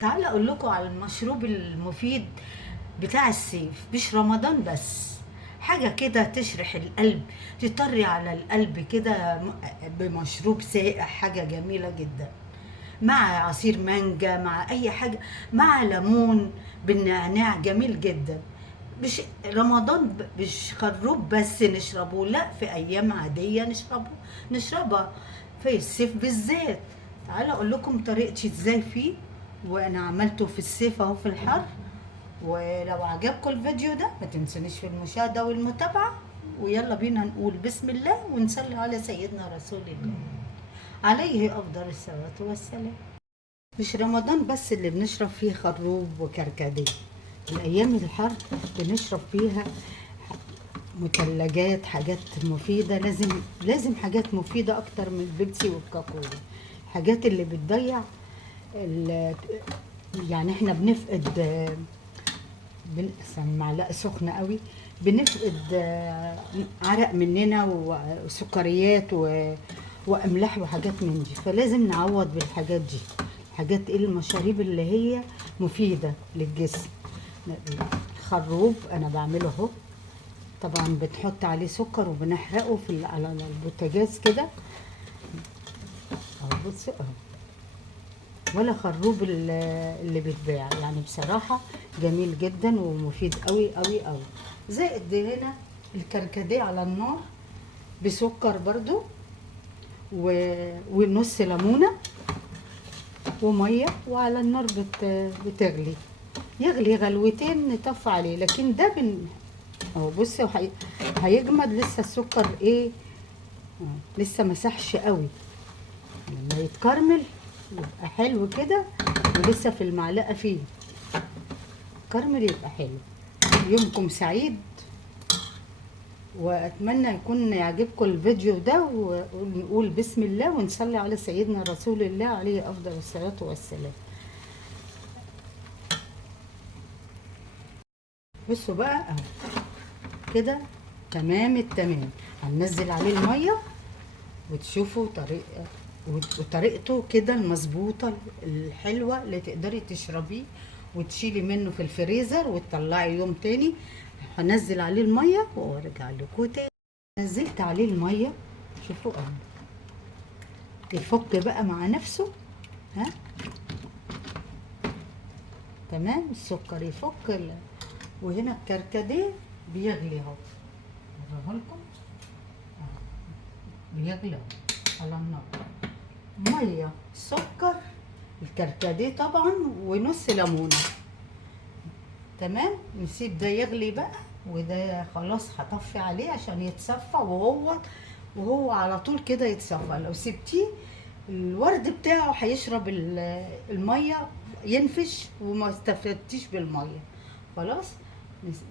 تعالى اقول لكم على المشروب المفيد بتاع الصيف، مش رمضان بس. حاجة كده تشرح القلب، تطري على القلب كده بمشروب ساقع، حاجة جميلة جدا، مع عصير مانجا، مع اي حاجة، مع ليمون بالنعناع، جميل جدا. مش رمضان مش خروب بس نشربه، لا، في ايام عادية نشربها في الصيف بالذات. تعالى اقول لكم طريقتي ازاي فيه، وانا عملته في الصيف اهو في الحر. ولو عجبكم الفيديو ده ما تنسونيش في المشاهدة والمتابعة، ويلا بينا نقول بسم الله ونصلي على سيدنا رسول الله عليه افضل الصلاة والسلام. مش رمضان بس اللي بنشرب فيه خروب وكركديه، الايام الحر بنشرب فيها مثلجات، حاجات مفيدة. لازم حاجات مفيدة اكتر من البيبسي والكاكولا، الحاجات اللي بتضيع يعني احنا بنفقد معلقه سخنه قوي، بنفقد عرق مننا وسكريات واملاح وحاجات من دي، فلازم نعوض بالحاجات دي. حاجات ايه؟ المشاريب اللي هي مفيده للجسم. الخروب انا بعمله اهو، طبعا بتحط عليه سكر وبنحرقه على البوتاجاز كده اهو. بص اهو، ولا خروب اللي بيتباع يعني، بصراحة جميل جدا ومفيد قوي قوي قوي. زائد هنا الكركديه على النار بسكر برضو ونص ليمونة ومية، وعلى النار بتغلي، يغلي غلوتين نطفي عليه. لكن ده اهو بصي هيجمد لسه السكر ايه، لسه مسحش قوي. لما يتكرمل يبقى حلو كده، ولسه في المعلقة فيه كرمل يبقى حلو. يومكم سعيد، واتمنى يكون يعجبكم الفيديو ده، ونقول بسم الله ونصلي على سيدنا رسول الله عليه افضل الصلاة والسلام. بصوا بقى اهو كده تمام التمام. هننزل عليه المية وتشوفوا وطريقته كده المظبوطة الحلوة اللي تقدري تشربيه وتشيلي منه في الفريزر وتطلعي يوم تاني. هنزل عليه المية وارجع لكم تاني. نزلت عليه المية، شوفوا اهو يفك بقى مع نفسه. ها تمام، السكر يفك وهنا الكركديه بيغلي اهو، اوريه لكم بيغلي اهو على النار. ميه، سكر، الكركديه طبعا، ونص ليمونه. تمام، نسيب ده يغلي بقى، وده خلاص هطفي عليه عشان يتصفى. وهو على طول كده يتصفى. لو سبتيه الورد بتاعه هيشرب الميه، ينفش وما استفدتيش بالميه. خلاص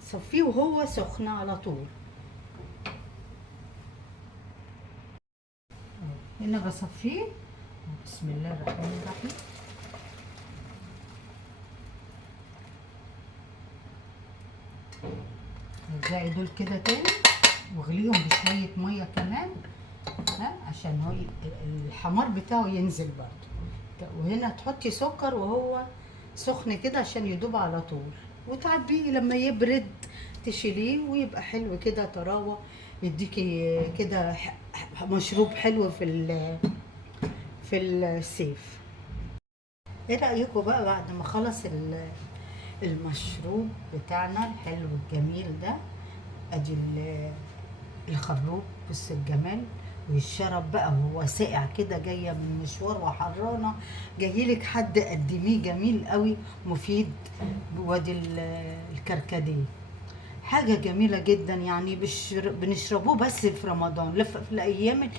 نصفيه وهو سخن على طول. هنا بصفيه، بسم الله الرحمن الرحيم. هتلاقي دول كده تاني، واغليهم بشويه ميه كمان، ها، عشان هو الحمار بتاعه ينزل برضه. وهنا تحطي سكر وهو سخن كده عشان يدوب على طول، وتعبيه لما يبرد تشيليه ويبقى حلو كده طراوه، يديكي كده مشروب حلو في الصيف. ايه رأيكم بقى بعد ما خلص المشروب بتاعنا الحلو الجميل ده؟ ادي الخروب، بص الجمال. والشرب بقى وهو ساقع كده، جايه من مشوار وحرانه، جايلك حد قدميه جميل قوي مفيد. وادي الكركديه حاجه جميله جدا يعني. بنشربوه بس في رمضان، لا في الايام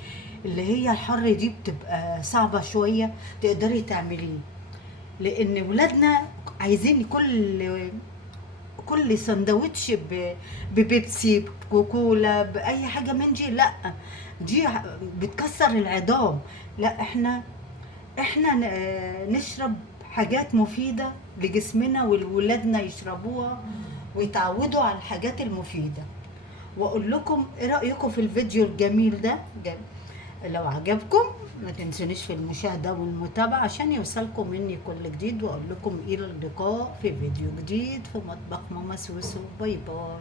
اللي هي الحر دي بتبقى صعبه شويه تقدري تعمليه، لان ولادنا عايزين كل سندوتش ببيبسي، بكوكولا، باي حاجه من دي. لا، دي بتكسر العظام. لا، احنا نشرب حاجات مفيده لجسمنا، والولادنا يشربوها ويتعودوا على الحاجات المفيده. واقول لكم ايه رايكم في الفيديو الجميل ده؟ لو عجبكم ما تنسونيش في المشاهدة والمتابعة عشان يوصلكم مني كل جديد، واقول لكم الى اللقاء في فيديو جديد في مطبخ ماما سوسو. باي باي.